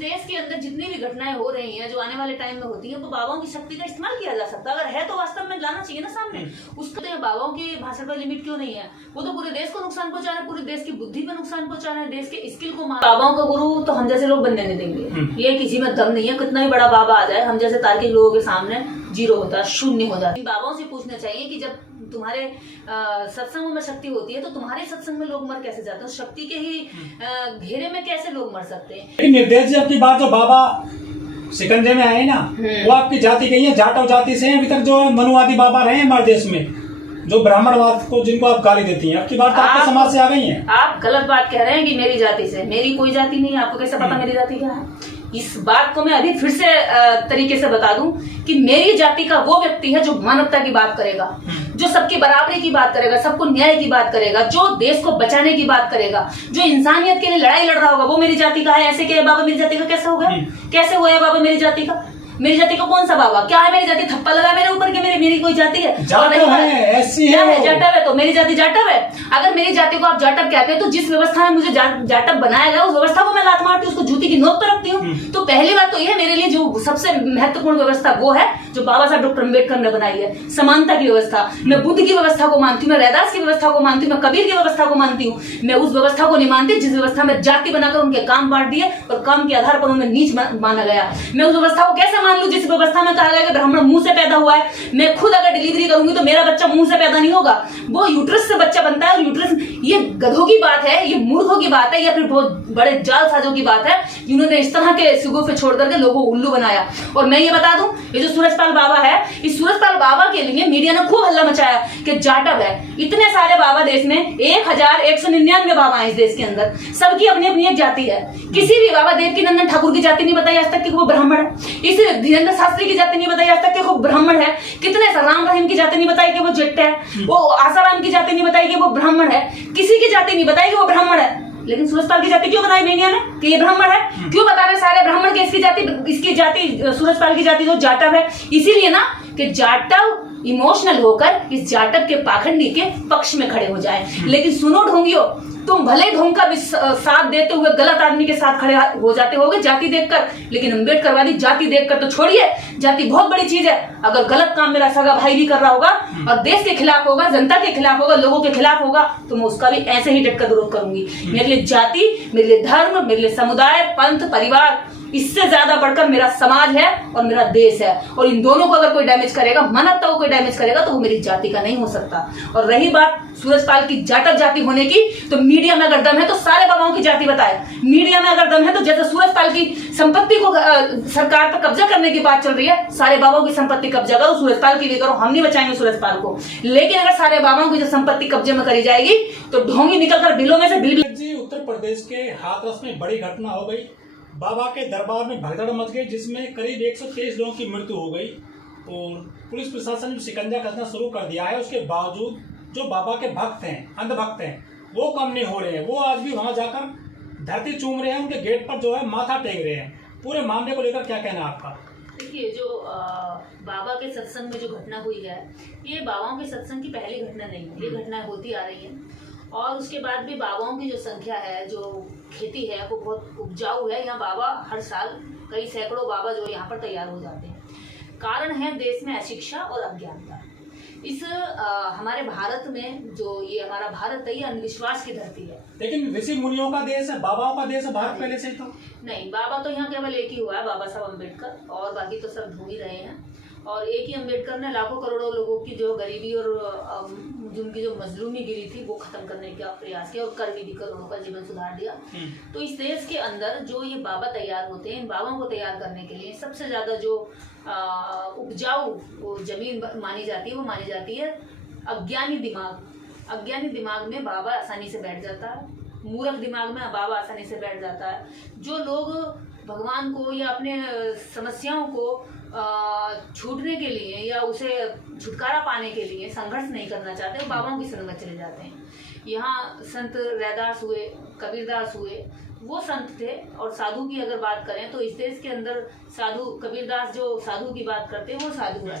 देश के अंदर जितनी भी घटनाएं हो रही हैं, जो आने वाले टाइम में होती हैं, तो बाबाओं की शक्ति का इस्तेमाल किया जा सकता है। अगर है तो वास्तव में लाना चाहिए ना सामने। उसको तो बाबाओं की भाषण पर लिमिट क्यों नहीं है? वो तो पूरे देश को नुकसान पहुंचा रहे हैं, पूरे देश की बुद्धि पे नुकसान पहुंचा रहे हैं, देश के स्किल को। बाबाओं का गुरु तो हम जैसे लोग बनने नहीं देंगे, ये किसी में दम नहीं है। कितना भी बड़ा बाबा आ जाए, हम जैसे तार्किक लोगों के सामने जीरो होता है, शून्य हो जाता है। बाबाओं से पूछना चाहिए कि जब तुम्हारे सत्संगों में शक्ति होती है तो तुम्हारे सत्संग में लोग मर कैसे जाते हैं? शक्ति के ही घेरे में कैसे लोग मर सकते हैं? निर्देश जी आपकी बात, जो बाबा शिकंजे में आए ना, वो आपकी जाति के ही जाटव जाति से हैं। अभी तक जो मनुवादी बाबा रहे हैं हमारे देश में, जो ब्राह्मणवाद को जिनको आप गाली देती हैं, आपकी बात आपके समाज से आ गई है। आप गलत बात कह रहे हैं कि मेरी जाति से। मेरी कोई जाति नहीं है। आपको कैसे पता मेरी जाति क्या है? इस बात को मैं अभी फिर से तरीके से बता दूं कि मेरी जाति का वो व्यक्ति है जो मानवता की बात करेगा, जो सबकी बराबरी की बात करेगा, सबको न्याय की बात करेगा, जो देश को बचाने की बात करेगा, जो इंसानियत के लिए लड़ाई लड़ रहा होगा, वो मेरी जाति का है। ऐसे क्या बाबा मेरी जाति का कैसे हो गया? कैसे हुआ है बाबा मेरी जाति का? मेरी जाति का कौन सा बाबा? क्या है मेरी जाति? थप्पा लगा मेरे ऊपर कि मेरी कोई जाति है? जाटव है, ऐसी है, जाटव है। तो मेरी जाति जाटव है। अगर मेरी जाति को आप जाटव कहते हैं तो जिस व्यवस्था में मुझे जाटव बनाया गया, उस व्यवस्था को मैं लात मारती हूँ, उसको जूती की नोक पर रखती हूँ। तो पहली बात तो यह मेरे लिए जो सबसे महत्वपूर्ण व्यवस्था वो है जो बाबा साहब डॉक्टर अम्बेडकर ने बनाई है, समानता की व्यवस्था। मैं बुद्ध की व्यवस्था को मानती हूँ, मैं रैदास की व्यवस्था को मानती हूँ, मैं कबीर की व्यवस्था को मानती हूँ। मैं उस व्यवस्था को नहीं मानती जिस व्यवस्था में जाति बनाकर उनके काम बांट दिए और काम के आधार पर उन्हें नीच माना गया। मैं उस व्यवस्था को कैसे मान लूं जिस व्यवस्था में कहा गया कि ब्राह्मण मुंह से पैदा हुआ है? मैं खुद अगर डिलीवरी करूंगी तो मेरा बच्चा मुंह से पैदा नहीं होगा, वो यूट्रस से बच्चा बनता है। और यूट्रस, ये गधों की बात है, ये मूर्खों की बात है, या फिर बहुत बड़े जालसाजों की बात है जिन्होंने इस तरह के सिगोफे छोड़ करके लोगों को उल्लू बनाया। और मैं ये बता दूं, ये जो सूरजपाल बाबा है, इस सूरजपाल बाबा के लिए मीडिया ने खूब हल्ला मचाया कि जाटव है। इतने सारे बाबा देश में, 1199 बाबा है इस देश के अंदर, सबकी अपनी अपनी एक जाति है। किसी भी बाबा देवकीनंदन ठाकुर की जाति नहीं बताई आज तक कि वो ब्राह्मण है। इस धीरेन्द्र शास्त्री की जाति नहीं बताई आज तक कि वो ब्राह्मण है। कितने राम रहीम की जाति नहीं बताई कि वो जट्ट है। वो आसाराम की जाति नहीं बताई कि वो ब्राह्मण है। किसी की जाति नहीं बताई कि वो ब्राह्मण है। लेकिन सूरजपाल की जाति क्यों बताई मीडिया ने कि ये ब्राह्मण है? क्यों बता रहे सारे ब्राह्मण के इसकी जाति सूरजपाल की जाति जो जाटव है? इसीलिए ना कि जाटव इमोशनल होकर इस जाटव के पाखंडी के पक्ष में खड़े हो जाए। लेकिन सुनो ढोंगियो, तुम भले ढोंग का भी साथ देते हुए गलत आदमी के साथ खड़े हो जाते होगे जाति देखकर, लेकिन अम्बेडकरवादी जाति देखकर तो छोड़िए। जाति बहुत बड़ी चीज है। अगर गलत काम मेरा सगा भाई भी कर रहा होगा और देश के खिलाफ होगा, जनता के खिलाफ होगा, लोगों के खिलाफ होगा, तो मैं उसका भी ऐसे ही डटकर विरोध करूंगी। मेरे लिए जाति, मेरे लिए धर्म, मेरे लिए समुदाय, पंथ, परिवार, इससे ज्यादा बढ़कर मेरा समाज है और मेरा देश है। और इन दोनों को अगर कोई डैमेज करेगा, मानवता को कोई डैमेज करेगा, तो वो मेरी जाति का नहीं हो सकता। और रही बात सूरजपाल की जाटव जाति होने की, तो मीडिया में अगर दम है तो सारे बाबाओं की जाति बताए। मीडिया में अगर दम है तो जैसे सूरजपाल की संपत्ति को सरकार पर कब्जा करने की बात चल रही है, सारे बाबाओं की संपत्ति कब्जा करो, सूरजपाल की भी करो, हम नहीं बचाएंगे सूरजपाल को। लेकिन अगर सारे बाबाओं की जो संपत्ति कब्जे में करी जाएगी तो ढोंगी निकलकर बिलों में से बिल। जी, उत्तर प्रदेश के हाथरस में बड़ी घटना हो गई। बाबा के दरबार में भगदड़ मच गई, जिसमें करीब 123 लोगों की मृत्यु हो गई। और पुलिस प्रशासन ने शिकंजा कसना शुरू कर दिया है। उसके बावजूद जो बाबा के भक्त हैं, अंधभक्त हैं, वो कम नहीं हो रहे हैं। वो आज भी वहां जाकर धरती चूम रहे हैं, उनके गेट पर जो है माथा टेक रहे हैं। पूरे मामले को लेकर क्या कहना है आपका? देखिए, जो बाबा के सत्संग में जो घटना हुई है, ये बाबाओं के सत्संग की पहली घटना नहीं है। ये घटनाएं होती आ रही हैं। और उसके बाद भी बाबाओं की जो संख्या है, जो खेती है, वो बहुत उपजाऊ है। यहाँ बाबा हर साल कई सैकड़ों बाबा जो यहाँ पर तैयार हो जाते हैं। कारण है देश में अशिक्षा और अज्ञानता। इस हमारे भारत में जो ये हमारा भारत है, ये अंधविश्वास की धरती है। लेकिन ऋषि मुनियों का देश है, बाबाओं का देश है भारत पहले से। तो नहीं, बाबा तो यहाँ केवल एक ही हुआ है, बाबा साहब अम्बेडकर, और बाकी तो सब ढूंढ ही रहे हैं। और एक ही अम्बेडकर ने लाखों करोड़ों लोगों की जो गरीबी और जिनकी जो मजलूमी गिरी थी वो खत्म करने का प्रयास किया और कर भी दी, करोड़ों का जीवन सुधार दिया। तो इस देश के अंदर जो ये बाबा तैयार होते हैं, इन बाबाओं को तैयार करने के लिए सबसे ज्यादा जो उपजाऊ जमीन मानी जाती है, वो मानी जाती है अज्ञानी दिमाग। अज्ञानी दिमाग में बाबा आसानी से बैठ जाता है। मूर्ख दिमाग में बाबा आसानी से बैठ जाता है। जो लोग भगवान को या अपने समस्याओं को छूटने के लिए या उसे छुटकारा पाने के लिए संघर्ष नहीं करना चाहते, वो बाबाओं की शरण में चले जाते हैं। यहाँ संत रैदास हुए, कबीरदास हुए, वो संत थे। और साधु की अगर बात करें तो इस देश के अंदर साधु कबीरदास जो साधु की बात करते हैं वो साधु है।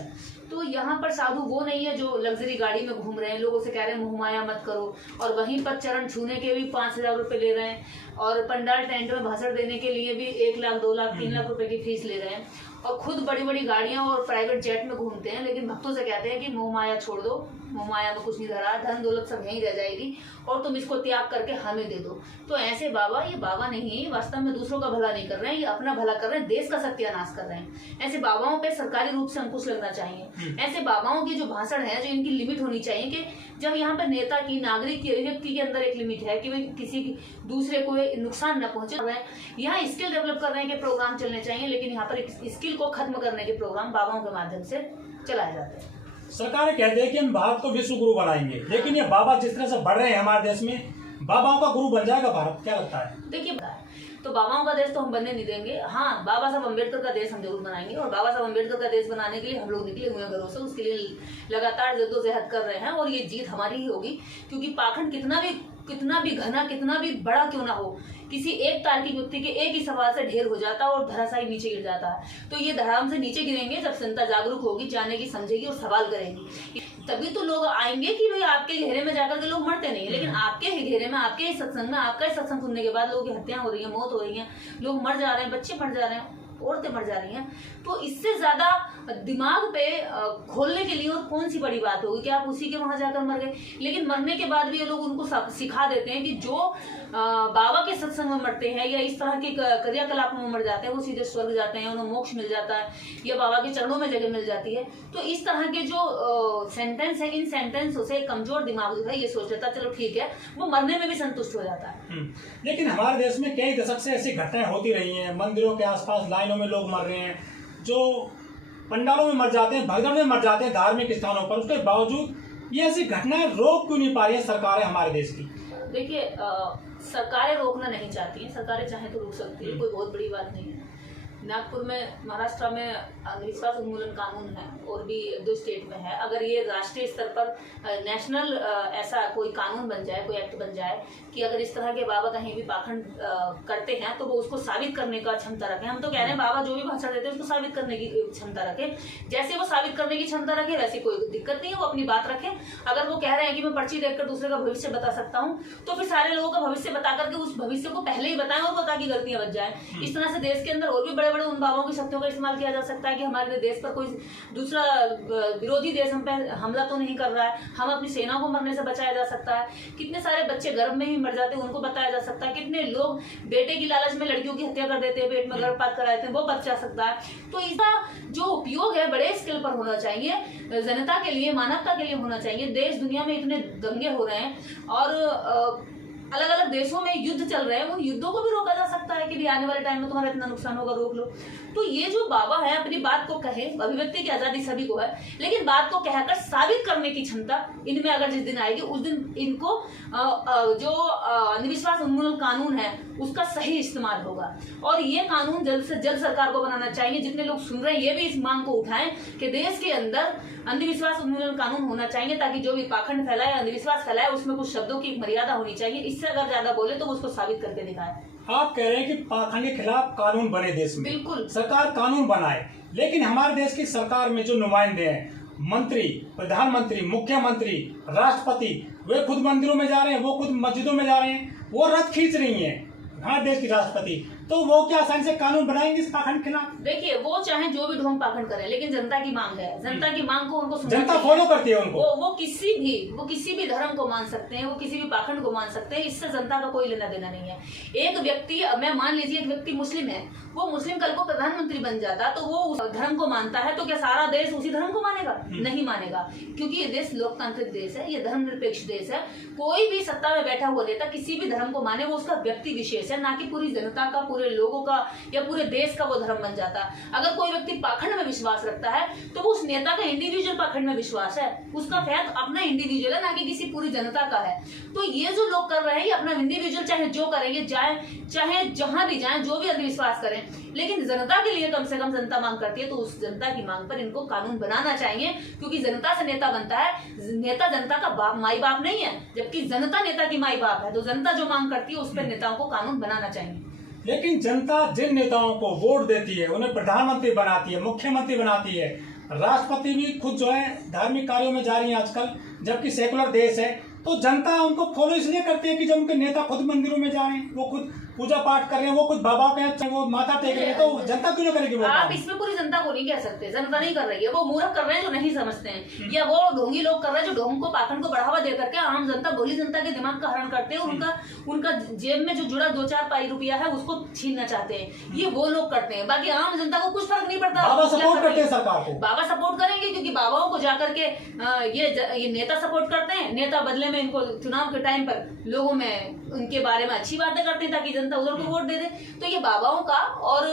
तो यहाँ पर साधु वो नहीं है जो लग्जरी गाड़ी में घूम रहे हैं, लोगों से कह रहे हैं मोहमाया मत करो, और वहीं पर चरण छूने के भी 5,000 रुपये ले रहे हैं, और पंडाल टेंट में भाषण देने के लिए भी 1 लाख 2 लाख 3 लाख रुपए की फीस ले रहे हैं, और खुद बड़ी बड़ी गाड़ियां और प्राइवेट जेट में घूमते हैं, लेकिन भक्तों से कहते हैं कि मोहमाया छोड़ दो, मोहमाया में कुछ नहीं धरा, धन दौलत सब यहीं रह जाएगी और तुम इसको त्याग करके हमें दे दो। तो ऐसे बाबा, ये बाबा नहीं है, वास्तव में दूसरों का भला नहीं कर रहे हैं, ये अपना भला कर रहे हैं, देश का सत्यानाश कर रहे हैं। ऐसे बाबाओं पे सरकारी रूप से अंकुश लगना चाहिए। ऐसे बाबाओं की जो भाषण है, जो इनकी लिमिट होनी चाहिए, कि जब यहाँ पर नेता की, नागरिक की, व्यक्ति के अंदर एक लिमिट है कि भाई किसी दूसरे को नुकसान न पहुंचे। यहाँ स्किल डेवलप करने के प्रोग्राम चलने चाहिए, लेकिन यहाँ पर स्किल को खत्म करने के प्रोग्राम बाबाओं के माध्यम से चलाए जाते हैं। सरकार कहते हैं कि हम भारत को विश्व गुरु बनाएंगे, लेकिन ये बाबा जिस तरह से बढ़ रहे हैं हमारे देश में, बाबाओं का गुरु बन जाएगा भारत, क्या लगता है? देखिए, तो बाबाओं का देश तो हम बनने नहीं देंगे। हाँ, बाबा साहब अम्बेडकर का देश हम जरूर बनाएंगे, और बाबा साहब अम्बेडकर का देश बनाने के लिए हम लोग निकले हुए हैं घरों से, उसके लिए लगातार जद्दोजहद कर रहे हैं, और ये जीत हमारी ही होगी। क्योंकि पाखंड कितना भी घना, कितना भी बड़ा क्यों ना हो, किसी एक तार्किक व्यक्ति के एक ही सवाल से ढेर हो जाता है और धराशायी नीचे गिर जाता है। तो ये धराम से नीचे गिरेंगे जब जनता जागरूक होगी, जानेगी, समझेगी और सवाल करेगी, तभी तो लोग आएंगे। कि भाई आपके घेरे में जाकर के लोग मरते नहीं है, लेकिन आपके ही घेरे में, आपके ही सत्संग में, आपका ही सत्संग सुनने के बाद लोगों की हत्याएं हो रही है, मौत हो रही है, लोग मर जा रहे हैं, बच्चे मर जा रहे हैं, औरतें मर जा रही हैं। तो इससे ज्यादा दिमाग पे खोलने के लिए और कौन सी बड़ी बात होगी कि आप उसी के वहां जाकर मर गए। लेकिन मरने के बाद भी ये लोग उनको सिखा देते हैं कि जो बाबा के सत्संग में मरते हैं या इस तरह के क्रियाकलाप में मर जाते हैं, वो सीधे स्वर्ग जाते हैं, उन्हें मोक्ष मिल जाता है या बाबा के चरणों में जगह मिल जाती है। तो इस तरह के जो सेंटेंस है, इन सेंटेंसों से कमजोर दिमाग जो है ये सोच लेता चलो ठीक है, वो मरने में भी संतुष्ट हो जाता है। लेकिन हमारे देश में कई दशक से ऐसी घटनाएं होती रही हैं, मंदिरों के आसपास लाइनों में लोग मर रहे हैं, जो पंडालों में मर जाते हैं, भगदड़ में मर जाते हैं धार्मिक स्थानों पर। उसके बावजूद ये ऐसी घटनाएं रोक क्यों नहीं पा रही है सरकारें हमारे देश की? देखिए, सरकारें रोकना नहीं चाहती हैं, सरकारें चाहें तो रोक सकती है, कोई बहुत बड़ी बात नहीं है। नागपुर में, महाराष्ट्र में अंधविश्वास उन्मूलन कानून है, और भी 2 स्टेट में है। अगर ये राष्ट्रीय स्तर पर नेशनल ऐसा कोई कानून बन जाए, कोई एक्ट बन जाए कि अगर इस तरह के बाबा कहीं भी पाखंड करते हैं तो वो उसको साबित करने का क्षमता रखें। हम तो कह रहे हैं बाबा जो भी भाषण देते हैं उसको साबित करने की क्षमता रखें। जैसे वो साबित करने की क्षमता रखे वैसे कोई दिक्कत नहीं है, वो अपनी बात रखें। अगर वो कह रहे हैं कि मैं पर्ची देखकर दूसरे का भविष्य बता सकता हूँ, तो फिर सारे लोगों का भविष्य बता करके उस भविष्य को पहले ही बताएं और ताकि गलतियां बच जाए। इस तरह से देश के अंदर और भी बड़े उन बाबाओं की शक्तियों का इस्तेमाल किया जा सकता है कि हमारे देश पर कोई दूसरा विरोधी देश हम पे हमला तो नहीं कर रहा है, हम अपनी सेना को मरने से बचाया जा सकता है। कितने सारे बच्चे गर्भ में ही मर जाते हैं, उनको बताया जा सकता है। कितने लोग बेटे की लालच में लड़कियों की हत्या कर देते हैं, पेट में गर्भपात करा देते हैं, वो बच जा सकता है। तो इसका जो उपयोग है बड़े स्केल पर होना चाहिए, जनता के लिए, मानवता के लिए होना चाहिए। देश दुनिया में इतने दंगे हो रहे हैं और अलग अलग देशों में युद्ध चल रहे हैं, उन युद्धों को भी रोका जा सकता है कि आने वाले टाइम में तुम्हारा इतना नुकसान होगा, रोक लो। तो ये जो बाबा है अपनी बात को कहे, अभिव्यक्ति की आजादी सभी को है, लेकिन बात को कहकर साबित करने की क्षमता इनमें अगर जिस दिन आएगी उस दिन इनको जो अंधविश्वास उन्मूलन कानून है उसका सही इस्तेमाल होगा। और ये कानून जल्द से जल्द सरकार को बनाना चाहिए। जितने लोग सुन रहे हैं ये भी इस मांग को उठाएं कि देश के अंदर अंधविश्वास उन्मूलन कानून होना चाहिए, ताकि जो भी पाखंड फैलाए, अंधविश्वास फैलाए, उसमें कुछ शब्दों की मर्यादा होनी चाहिए। इससे अगर ज्यादा बोले तो उसको साबित करके दिखाए। आप कह रहे हैं कि पाखंड के खिलाफ कानून बने देश में, बिल्कुल सरकार कानून बनाए, लेकिन हमारे देश की सरकार में जो नुमाइंदे हैं, मंत्री, प्रधानमंत्री, मुख्यमंत्री, राष्ट्रपति, वे खुद मंदिरों में जा रहे हैं, वो खुद मस्जिदों में जा रहे हैं, वो रथ खींच रही हैं हमारे देश की राष्ट्रपति, तो वो क्या आसानी से कानून बनाएंगे इस पाखंड के खिलाफ? देखिए, वो चाहे जो भी ढोंग पाखंड करे, लेकिन जनता की मांग है, जनता की मांग को उनको जनता फॉलो करती है उनको। वो किसी भी धर्म को मान सकते हैं, वो किसी भी पाखंड को मान सकते हैं, इससे जनता का कोई लेना देना नहीं है। एक व्यक्ति, मैं मान लीजिए एक व्यक्ति मुस्लिम है, वो मुस्लिम कल को प्रधानमंत्री बन जाता तो वो उस धर्म को मानता है, तो क्या सारा देश उसी धर्म को मानेगा? नहीं मानेगा, क्योंकि ये देश लोकतांत्रिक देश है, ये धर्मनिरपेक्ष देश है। कोई भी सत्ता में बैठा हुआ नेता किसी भी धर्म को माने, वो उसका व्यक्ति विशेष है, ना कि पूरी जनता का, पूरे पूरे लोगों का या पूरे देश का वो धर्म बन जाता। अगर कोई व्यक्ति पाखंड में विश्वास रखता है तो वो उस नेता का इंडिविजुअल पाखंड में विश्वास है, उसका फैथ अपना इंडिविजुअल है, ना कि किसी पूरी जनता का है। तो ये जो लोग कर रहे हैं ये अपना इंडिविजुअल चाहे जो करेंगे, चाहे जहां भी जाए, जो भी अंधविश्वास करें, लेकिन जनता के लिए कम से कम जनता मांग करती है तो उस जनता की मांग पर इनको कानून बनाना चाहिए, क्योंकि जनता से नेता बनता है। नेता जनता का बाप माई बाप नहीं है, जबकि जनता नेता की माई बाप है। तो जनता जो मांग करती है उस पर नेताओं को कानून बनाना चाहिए। लेकिन जनता जिन नेताओं को वोट देती है, उन्हें प्रधानमंत्री बनाती है, मुख्यमंत्री बनाती है, राष्ट्रपति भी खुद जो है धार्मिक कार्यों में जा रही है आजकल, जबकि सेकुलर देश है, तो जनता उनको फॉलो इसलिए करती है कि जब उनके नेता खुद मंदिरों में जा रहे हैं, वो खुद पूजा पाठ कर रहे हैं, वो खुद बाबा के यहाँ वो माथा टेक रहे हैं, तो जनता क्यों नहीं करेगी वो? आप इसमें पूरी जनता को नहीं कह सकते, जनता नहीं कर रही है, वो मूर्ख कर रहे हैं जो नहीं समझते हैं, या वो ढोंगी लोग कर रहे हैं जो ढोंग को पाखंड को बढ़ावा दे करके आम जनता, भोली जनता के दिमाग का हरण करते हैं, उनका जेब में जो जुड़ा 2-4 पाई रुपया है उसको छीनना चाहते हैं। ये वो लोग करते हैं, बाकी आम जनता को कुछ फर्क नहीं पड़ता। बाबा सपोर्ट करते हैं सरकार को, बाबा सपोर्ट करेंगे क्योंकि बाबाओं को जाकर के ये नेता सपोर्ट करते हैं। नेता बदले में इनको चुनाव के टाइम पर लोगों में उनके बारे में अच्छी बातें करते हैं ताकि जनता उधर को वोट दे दे। तो ये बाबाओं का और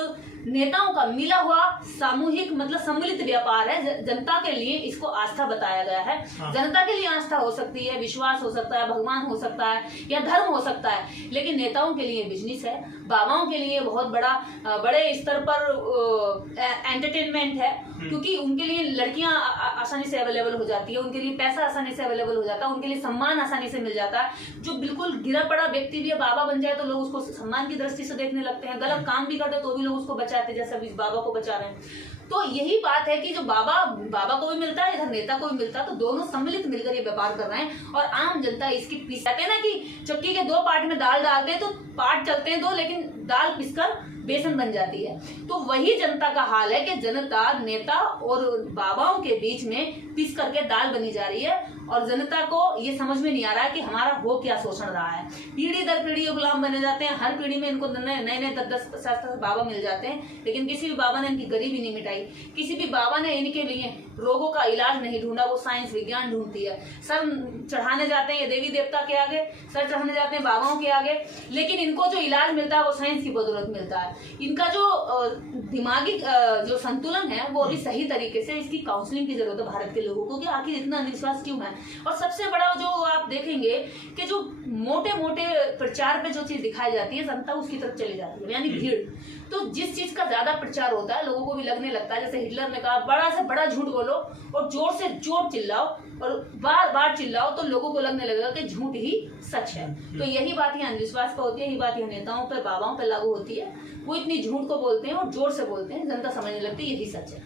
नेताओं का मिला हुआ सामूहिक मतलब सम्मिलित व्यापार है। जनता के लिए इसको आस्था बताया गया है। हाँ। जनता के लिए आस्था हो सकती है, विश्वास हो सकता है, भगवान हो सकता है या धर्म हो सकता है, लेकिन नेताओं के लिए बिजनेस है, बाबाओं के लिए बहुत बड़े स्तर पर एंटरटेनमेंट है, क्योंकि उनके लिए लड़कियां आसानी से अवेलेबल हो जाती है, उनके लिए पैसा आसानी से अवेलेबल हो जाता है, उनके लिए सम्मान आसानी से मिल जाता है। जो बिल्कुल गिरा पड़ा व्यक्ति भी बाबा बन जाए तो लोग उसको सम्मान की दृष्टि से देखने लगते हैं, गलत काम भी करते तो भी लोग उसको बचाते, जैसा इस बाबा को बचा रहे हैं। तो यही बात है कि जो बाबा को भी मिलता है, इधर नेता को भी मिलता है, तो दोनों सम्मिलित मिलकर ये व्यापार कर रहे हैं और आम जनता इसकी पीस कहते हैं ना कि चक्की के 2 पार्ट में दाल डालते हैं तो पार्ट चलते हैं 2, लेकिन दाल पिसकर बेसन बन जाती है। तो वही जनता का हाल है कि जनता नेता और बाबाओं के बीच में पिस करके दाल बनी जा रही है और जनता को ये समझ में नहीं आ रहा है कि हमारा हो क्या शोषण रहा है। पीढ़ी दर पीढ़ी गुलाम बने जाते हैं, हर पीढ़ी में इनको नए 10-10 बाबा मिल जाते हैं, लेकिन किसी भी बाबा ने इनकी गरीबी नहीं मिटाई, किसी भी बाबा ने इनके लिए रोगों का इलाज नहीं ढूंढा। वो साइंस विज्ञान ढूंढती है। सर चढ़ाने जाते हैं ये देवी देवता के आगे, सर चढ़ाने जाते हैं बाबाओं के आगे, लेकिन इनको जो इलाज मिलता है वो साइंस की बदौलत मिलता है। इनका जो दिमागी जो संतुलन है वो अभी सही तरीके से, इसकी काउंसलिंग की जरूरत है भारत के लोगों को कि आखिर इतना अंधविश्वास क्यों है। और सबसे बड़ा जो आप देखेंगे कि जो मोटे प्रचार पे जो चीज दिखाई जाती है जनता उसकी तरफ चली जाती है, यानी भीड़। तो जिस चीज का ज्यादा प्रचार होता है लोगों को भी लगने लगता है, जैसे हिटलर ने कहा बड़ा से बड़ा झूठ बोलो और जोर से जोर चिल्लाओ और बार बार चिल्लाओ तो लोगों को लगने लगेगा कि झूठ ही सच है। तो यही बात यहाँ अंधविश्वास पर होती है, यही बात यहाँ नेताओं पर बाबाओं पर लागू होती है। वो इतनी झूठ को बोलते हैं और जोर से बोलते हैं, जनता समझने लगती है यही सच है।